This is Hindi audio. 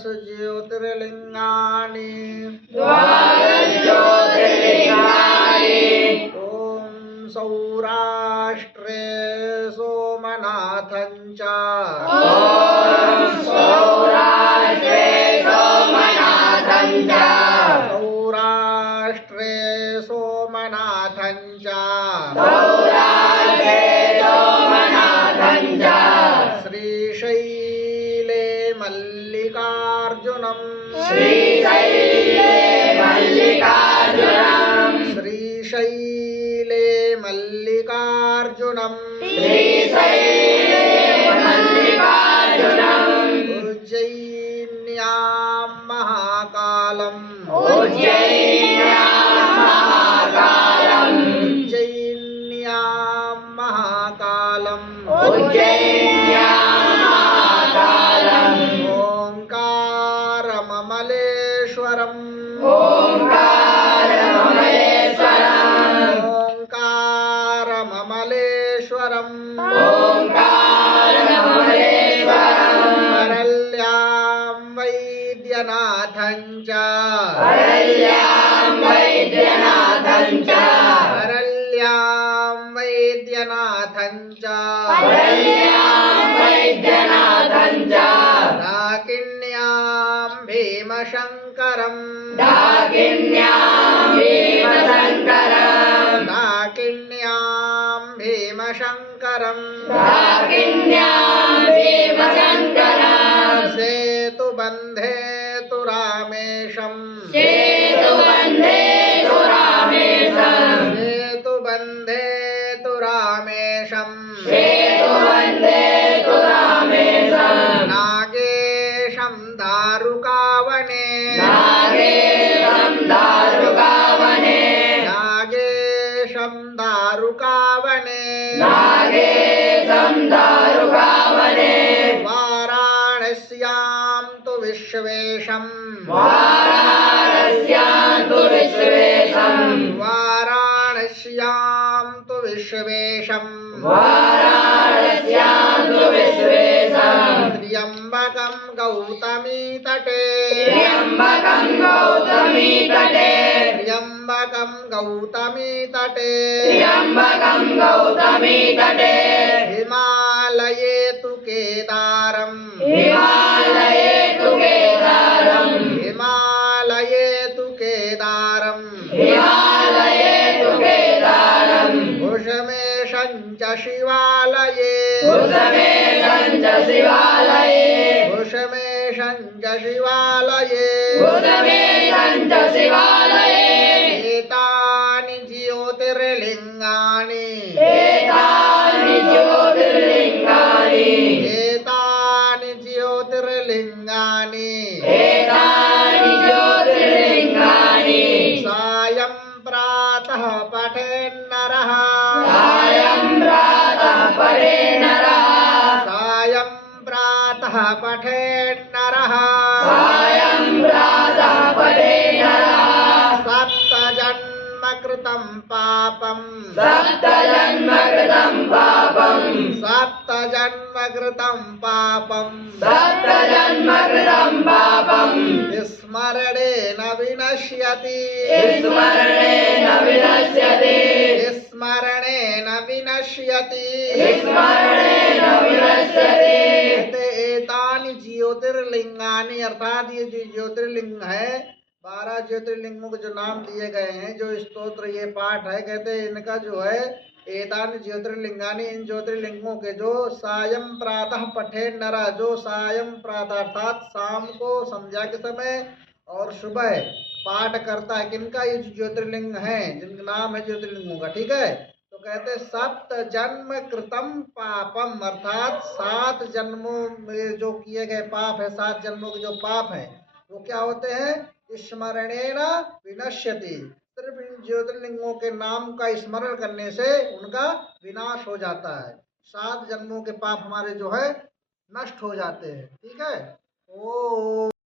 द्वादश ज्योतिर्लिंगानि ॐ सौराष्ट्रे सोमनाथं च सौराष्ट्रे सोमनाथं च श्रीशैले मल्लिकार्जुनं श्रीशैले मल्लिकार्जुनं उज्जयिन्यां महाकालम् ओंकारममलेश्वरम् परल्यां वैद्यनाथं च डाकिन्यां भीमशंकरम् सेतुबन्धे तु रामेशम् नागेशं दारुकावने वाराणस्यां तु विश्वेशम् त्र्यम्बकं गौतमी तटे हिमालये तु केदारम् भुजमेशं च शिवालये एतानि ज्योतिर्लिंगानि सायं प्रातः पठेन्नरः सप्तजन्म कृतं पापम् स्मरणेन विनश्यति एतानि ज्योतिर्लिंगानि अर्थात ये जो ज्योतिर्लिंग है 12 ज्योतिर्लिंगों के जो नाम दिए गए हैं, जो स्तोत्र ये पाठ है, कहते हैं इनका जो है एतानि ज्योतिर्लिंगानि, इन ज्योतिर्लिंगों के जो सायं प्रातः पठे नरा, जो सायं प्रातः अर्थात शाम को संध्या के समय और सुबह पाठ करता है, किनका ये ज्योतिर्लिंग है जिनका नाम है ज्योतिर्लिंगों का, ठीक है। तो कहते सप्त जन्म कृतम पापम, अर्थात 7 जन्मों में जो किए गए पाप है, 7 जन्मों के जो पाप हैं वो क्या होते हैं, स्मरणेन विनश्यति, सिर्फ इन ज्योतिर्लिंगों के नाम का स्मरण करने से उनका विनाश हो जाता है, 7 जन्मों के पाप हमारे जो है नष्ट हो जाते हैं, ठीक है। ओम